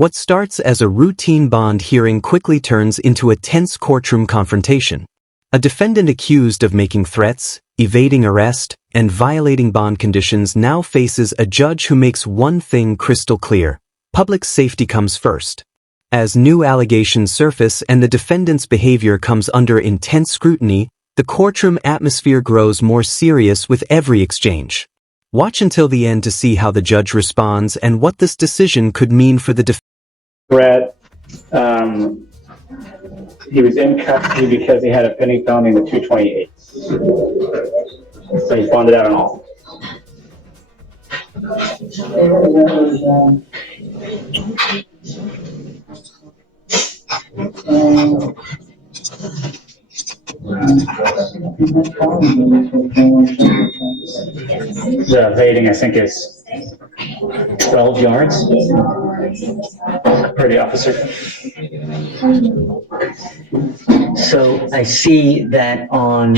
What starts as a routine bond hearing quickly turns into a tense courtroom confrontation. A defendant accused of making threats, evading arrest, and violating bond conditions now faces a judge who makes one thing crystal clear: public safety comes first. As new allegations surface and the defendant's behavior comes under intense scrutiny, the courtroom atmosphere grows more serious with every exchange. Watch until the end to see how the judge responds and what this decision could mean for the defendant. Brett, he was in custody because he had a pending felony in the 228. So he's bonded out on all. The evading, I think, is 12 yards per the officer. So I see that on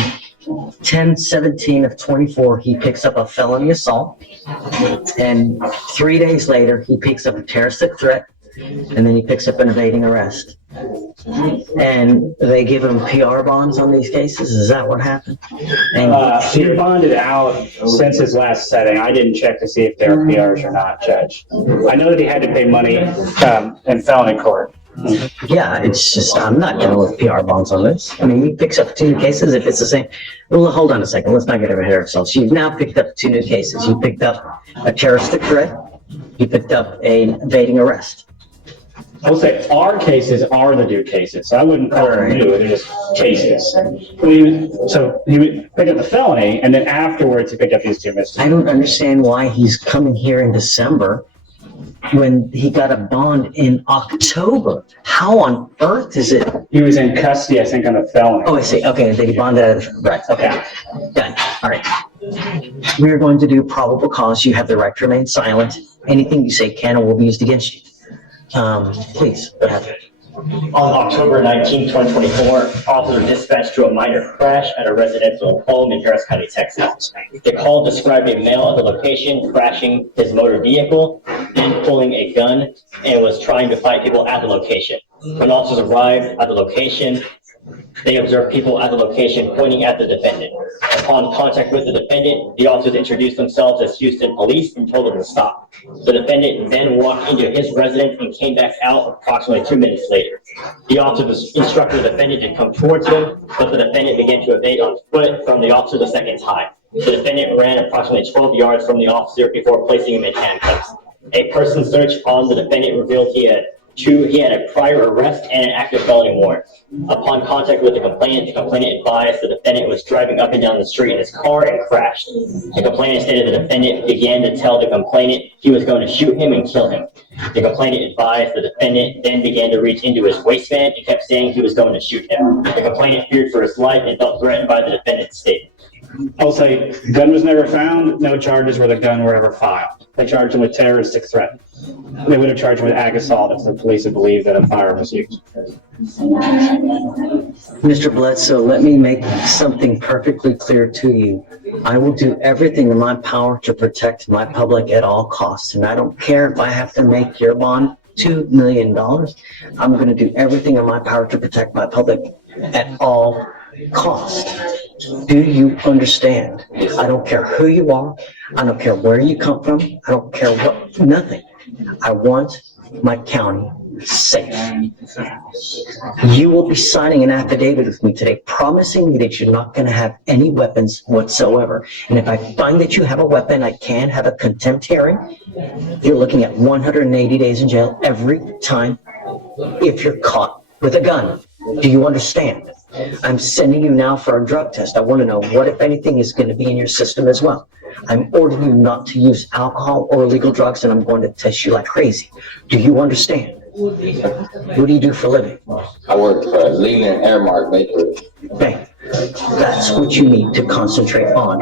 10/17 of 24, he picks up a felony assault, and 3 days later, he picks up a terroristic threat, and then he picks up an evading arrest. And they give him PR bonds on these cases? Is that what happened? And He bonded out since his last setting. I didn't check to see if they were PRs or not, Judge. I know that he had to pay money in felony court. yeah, it's just, I'm not going with PR bonds on this. I mean, he picks up 2 new cases if it's the same. Well, hold on a second. Let's not get ahead of ourselves. You've now picked up 2 new cases. You picked up a terroristic threat. You picked up an evading arrest. I will say our cases are the new cases, so I wouldn't call them new, they're just cases. So he picked up the felony, and then afterwards he picked up these 2 misdemeanors. I don't understand why he's coming here in December when he got a bond in October. How on earth is it? He was in custody, I think, on the felony. Oh, I see. Okay, they bonded out of the, right, okay. Done. All right. We're going to do probable cause. You have the right to remain silent. Anything you say can or will be used against you. Please, go ahead. On October 19, 2024, officer dispatched to a minor crash at a residential home in Harris County, Texas. The call described a male at the location crashing his motor vehicle and pulling a gun and was trying to fight people at the location. When officers arrived at the location, they observed people at the location pointing at the defendant. Upon contact with the defendant, the officers introduced themselves as Houston police and told them to stop. The defendant then walked into his residence and came back out approximately 2 minutes later. The officers instructed the defendant to come towards him, but the defendant began to evade on foot from the officer the second time. The defendant ran approximately 12 yards from the officer before placing him in handcuffs. A person search on the defendant revealed he had a prior arrest and an active felony warrant. Upon contact with the complainant advised the defendant was driving up and down the street in his car and crashed. The complainant stated the defendant began to tell the complainant he was going to shoot him and kill him. The complainant advised the defendant then began to reach into his waistband and kept saying he was going to shoot him. The complainant feared for his life and felt threatened by the defendant's statement. I'll say, the gun was never found, no charges where the gun were ever filed. They charged him with terroristic threat. They would have charged him with ag assault if the police had believed that a firearm was used. Mr. Bledsoe, let me make something perfectly clear to you. I will do everything in my power to protect my public at all costs, and I don't care if I have to make your bond $2 million. I'm going to do everything in my power to protect my public at all costs. Do you understand? I don't care who you are. I don't care where you come from. I don't care what, nothing. I want my county safe. You will be signing an affidavit with me today promising me that you're not going to have any weapons whatsoever. And if I find that you have a weapon, I can have a contempt hearing. You're looking at 180 days in jail every time if you're caught with a gun. Do you understand? I'm sending you now for a drug test. I want to know what, if anything, is going to be in your system as well. I'm ordering you not to use alcohol or illegal drugs, and I'm going to test you like crazy. Do you understand? What do you do for a living? I work for Leland Airmark Bakery. Okay. That's what you need to concentrate on.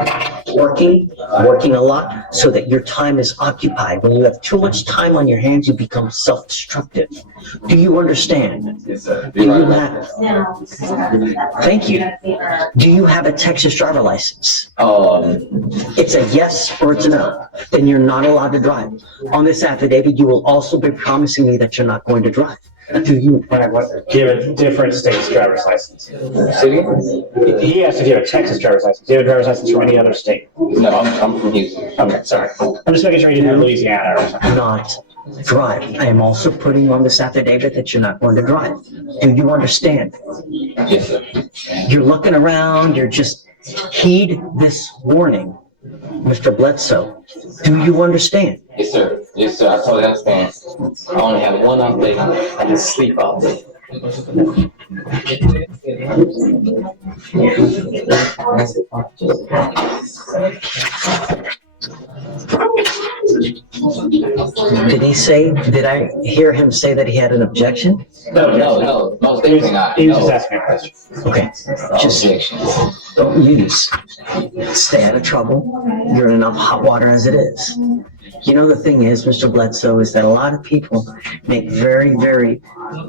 Working a lot so that your time is occupied. When you have too much time on your hands, you become self-destructive. Do you understand? Yes, sir. Do you have, thank you. Do you have a Texas driver license? It's a yes or it's a no. Then you're not allowed to drive. On this affidavit, you will also be promising me that you're not going to drive. Do you? Do you have a different state's driver's license? City? He asked if you have a Texas driver's license. Do you have a driver's license from any other state? No, I'm from Houston. Okay, sorry. I'm just making sure you didn't have Louisiana or something. Not drive. I am also putting on this affidavit that you're not going to drive. And you understand. Yes, sir. You're looking around, you're just heed this warning, Mr. Bledsoe. Do you understand? Yes, sir. Yes, sir. I totally understand. I only have one update. I just sleep all day. Did I hear him say that he had an objection? No. Most everything I He was just know. asking a question. Okay, just Objections. don't use. Stay out of trouble. You're in enough hot water as it is. You know, the thing is, Mr. Bledsoe, is that a lot of people make very, very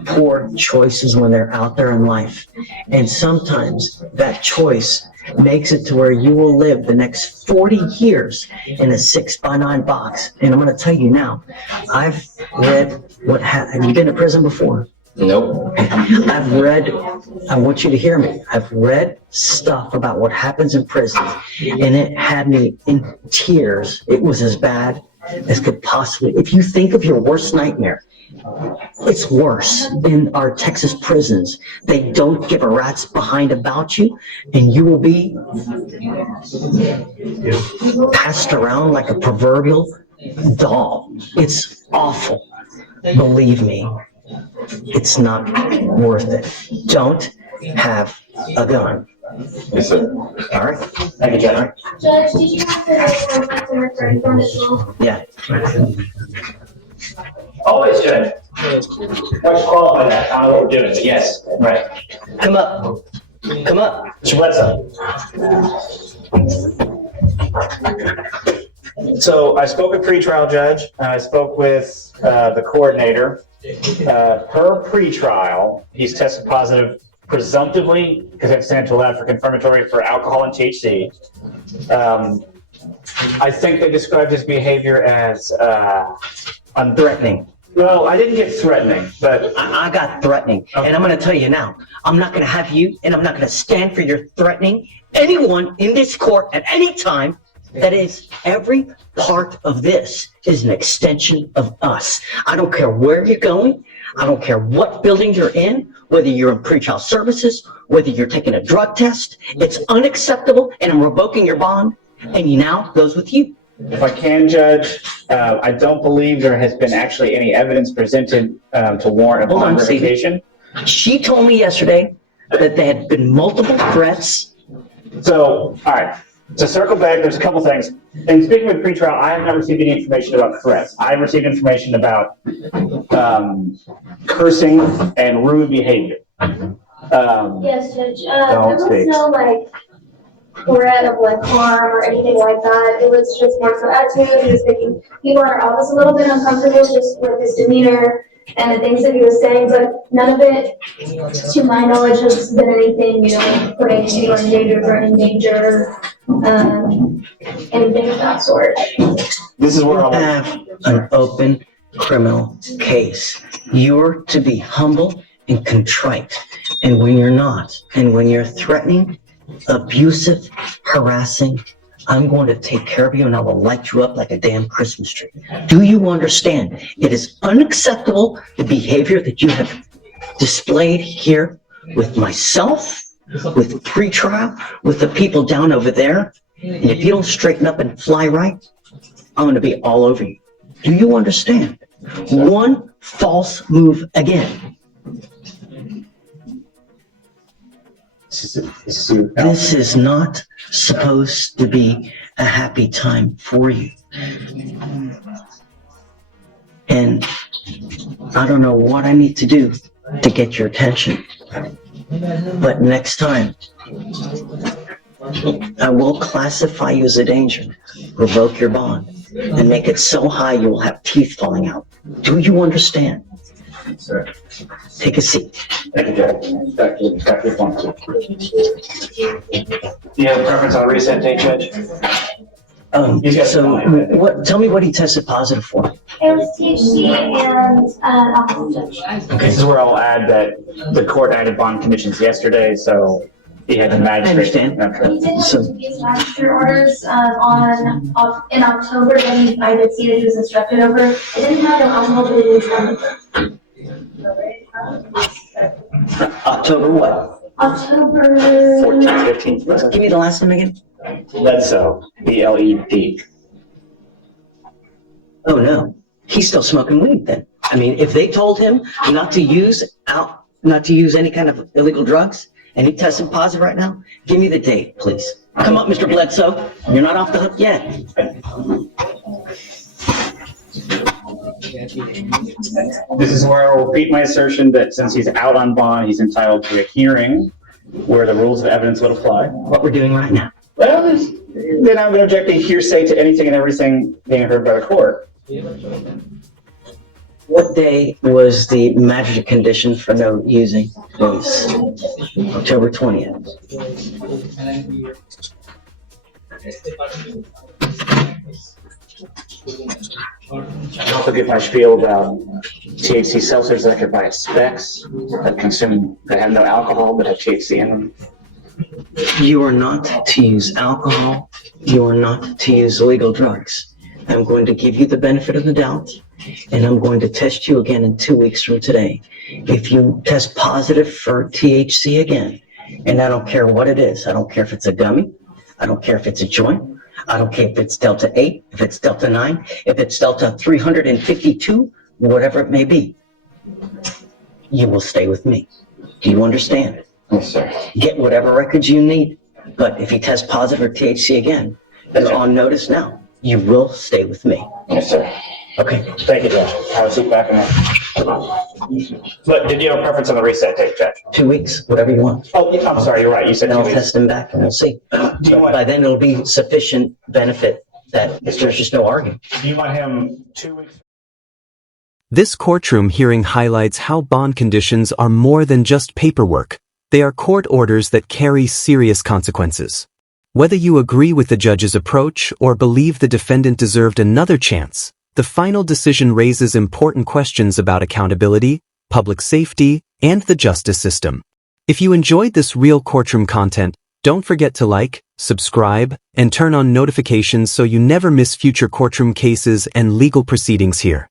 poor choices when they're out there in life. And sometimes that choice makes it to where you will live the next 40 years in a 6x9 box. And I'm going to tell you now, I've read have you been to prison before? Nope. I want you to hear me. I've read stuff about what happens in prison, and it had me in tears. It was as bad as could possibly. If you think of your worst nightmare, it's worse in our Texas prisons. They don't give a rat's behind about you, and you will be passed around like a proverbial doll. It's awful. Believe me. It's not worth it. Don't have a gun. Yes, sir. All right? Thank you, Judge. Judge, did you have to customer for information? Yeah. Always, Judge. Let's qualify that. I don't know what we're doing, but yes, right. Come up. Come up. Mr. Bledsoe. So I spoke with pretrial judge, and I spoke with the coordinator. Per pretrial, he's tested positive presumptively, because it's sent to lab for confirmatory for alcohol and THC. I think they described his behavior as Threatening. well, I didn't get threatening, but I got threatening. And I'm going to tell you now, I'm not going to have you, and I'm not going to stand for your threatening anyone in this court at any time. That is, every part of this is an extension of us. I don't care where you're going. I don't care what building you're in, whether you're in pretrial services, whether you're taking a drug test. It's unacceptable, and I'm revoking your bond, and he now goes with you. if I can, Judge, I don't believe there has been actually any evidence presented to warrant a Hold on, bond Stevie. revocation. She told me yesterday that there had been multiple threats. So, all right. To circle back, there's a couple things. In speaking with pretrial, I have not received any information about threats. I've received information about cursing and rude behavior. Yes, Judge. There Don't was speak. no threat of harm or anything like that. It was just more so attitude. He was making people in our office a little bit uncomfortable just with his demeanor and the things that he was saying, but none of it, to my knowledge, has been anything, putting anyone in danger or in danger, anything of that sort. This is where You I'm. have an open criminal case. You're to be humble and contrite. And when you're not, and when you're threatening, abusive, harassing, I'm going to take care of you and I will light you up like a damn Christmas tree. Do you understand? It is unacceptable, the behavior that you have displayed here with myself, with pretrial, with the people down over there. And if you don't straighten up and fly right, I'm going to be all over you. Do you understand? One false move again. This is not supposed to be a happy time for you. And I don't know what I need to do to get your attention. But next time, I will classify you as a danger, revoke your bond, and make it so high you will have teeth falling out. Do you understand? Sir. Take a seat. Thank you, Judge. Back to your point. Do you have a preference on a recent date, Judge? Tell me what he tested positive for. It was THC and alcohol, Judge. This is where I'll add that the court added bond conditions yesterday, so he had the magistrate. I understand. He did have these magistrate orders in October, and I did see that he was instructed over. It didn't have no alcohol, but it was on October what? October 14th, 15th. Give me the last name again. Bledsoe, B-L-E-D. Oh no, he's still smoking weed then. I mean, if they told him not to use any kind of illegal drugs, and he tested positive right now, give me the date, please. Come up, Mr. Bledsoe. You're not off the hook yet. This is where I'll repeat my assertion that since he's out on bond, he's entitled to a hearing where the rules of evidence would apply. What we're doing right now. Well, they're not going to object to hearsay to anything and everything being heard by the court. What day was the magistrate condition for no using, please? October 20th. I also give my spiel about THC seltzers that I could buy at Specs that have no alcohol but have THC in them. You are not to use alcohol. You are not to use illegal drugs. I'm going to give you the benefit of the doubt, and I'm going to test you again in 2 weeks from today. If you test positive for THC again, and I don't care what it is, I don't care if it's a gummy, I don't care if it's a joint, I don't care if it's Delta 8, if it's Delta 9, if it's Delta 352, whatever it may be, you will stay with me. Do you understand? Yes, sir. Get whatever records you need, but if you test positive for THC again, you're on notice now. You will stay with me. Yes, sir. Okay. Thank you, Judge. Have a seat back in there. But did you have a preference on the reset date, Judge? 2 weeks, whatever you want. Oh, I'm sorry, you're right. You said Then 2 I'll weeks. test him back and we'll see. By then it'll be sufficient benefit that there's just no argument. Do you want him 2 weeks? This courtroom hearing highlights how bond conditions are more than just paperwork. They are court orders that carry serious consequences. Whether you agree with the judge's approach or believe the defendant deserved another chance, the final decision raises important questions about accountability, public safety, and the justice system. If you enjoyed this real courtroom content, don't forget to like, subscribe, and turn on notifications so you never miss future courtroom cases and legal proceedings here.